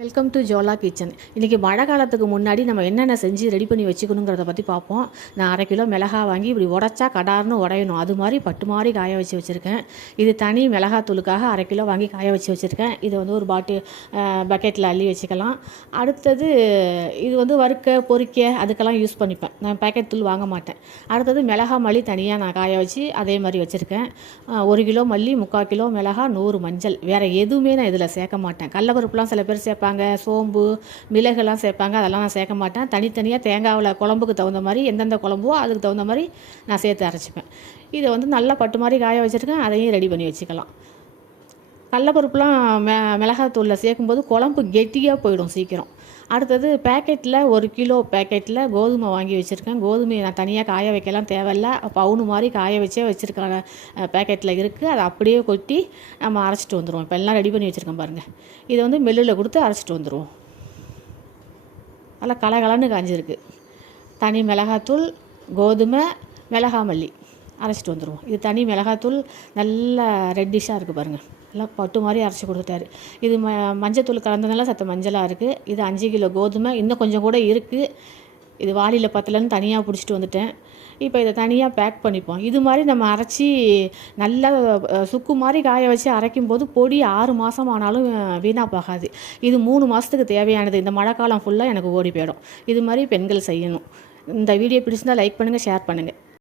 Welcome to ஜோலா kitchen. இன்றைக்கி மழை காலத்துக்கு முன்னாடி நம்ம என்னென்ன செஞ்சு ரெடி பண்ணி வச்சுக்கணுங்கிறத பற்றி பார்ப்போம். நான் 1/2 கிலோ மிளகா வாங்கி இப்படி உடச்சா கடார்னு உடையணும், அது மாதிரி பட்டு மாதிரி காய வச்சு வச்சுருக்கேன். இது தனி மிளகாத்தூளுக்காக 1/2 கிலோ வாங்கி காய வச்சு வச்சுருக்கேன். இது ஒரு பக்கெட்டில் அள்ளி வச்சுக்கலாம். அடுத்தது இது வறுக்க பொரிக்க அதுக்கெல்லாம் யூஸ் பண்ணிப்பேன். நான் பேக்கெட் தூள் வாங்க மாட்டேன். அடுத்தது மிளகா மல்லி தனியாக நான் காய வச்சு அதே மாதிரி வச்சுருக்கேன். 1 கிலோ மல்லி, 3/4 கிலோ மிளகா, 100 மஞ்சள். வேறு எதுவுமே நான் இதில் சேர்க்க மாட்டேன். கடலப்பருப்புலாம் சில பேர் சேர்ப்பாங்க, சோம்பு, மிளகுலாம் சேர்ப்பாங்க. அதெல்லாம் நான் சேர்க்க மாட்டேன். தனித்தனியாக தேங்காவில் குழம்புக்கு தகுந்த மாதிரி எந்தெந்த குழம்போ அதுக்கு தகுந்த மாதிரி நான் சேர்த்து அரைச்சிப்பேன். இதை நல்லா பட்டு மாதிரி காய வச்சுருக்கேன். அதையும் ரெடி பண்ணி வச்சுக்கலாம். கடலப்பருப்புலாம் மிளகாத்தூளில் சேர்க்கும்போது குழம்பு கெட்டியாக போயிடும் சீக்கிரம். அடுத்தது பேக்கெட்டில் 1 கிலோ பேக்கெட்டில் கோதுமை வாங்கி வச்சுருக்கேன். கோதுமையை நான் தனியாக காய வைக்கலாம் தேவையில்ல, பவுனு மாதிரி காய வச்சே வச்சுருக்கேன். பேக்கெட்டில் இருக்குது. அதை அப்படியே கொட்டி நம்ம அரைச்சிட்டு வந்துடுவோம். இப்போ எல்லாம் ரெடி பண்ணி வச்சுருக்கேன் பாருங்கள். இதை மில்லில் கொடுத்து அரைச்சிட்டு வந்துடுவோம். நல்லா கலகலன்னு காஞ்சிருக்கு. தனி மிளகாத்தூள், கோதுமை, மிளகா மல்லி அரைச்சிட்டு வந்துடுவோம். இது தனி மிளகாத்தூள் நல்லா ரெட்டிஷாக இருக்குது பாருங்கள். எல்லாம் பட்டு மாதிரி அரைச்சி கொடுத்துட்டாரு. இது மஞ்சத்தூள் கலந்ததுனால சத்த மஞ்சளாக இருக்குது. இது 5 கிலோ கோதுமை, இன்னும் கொஞ்சம் கூட இருக்குது. இது வாளியில் பத்தலன்னு தனியாக பிடிச்சிட்டு வந்துட்டேன். இப்போ இதை தனியாக பேக் பண்ணிப்போம். இது மாதிரி நம்ம அரைச்சி நல்லா சுக்கு மாதிரி காய வச்சு அரைக்கும் போது பொடி 6 மாதம் ஆனாலும் வீணாக போகாது. இது 3 மாதத்துக்கு தேவையானது. இந்த மழை காலம் ஃபுல்லாக எனக்கு ஓடி போயிடும். இது மாதிரி பெண்கள் செய்யணும். இந்த வீடியோ பிடிச்சிருந்தால் லைக் பண்ணுங்கள், ஷேர் பண்ணுங்கள்.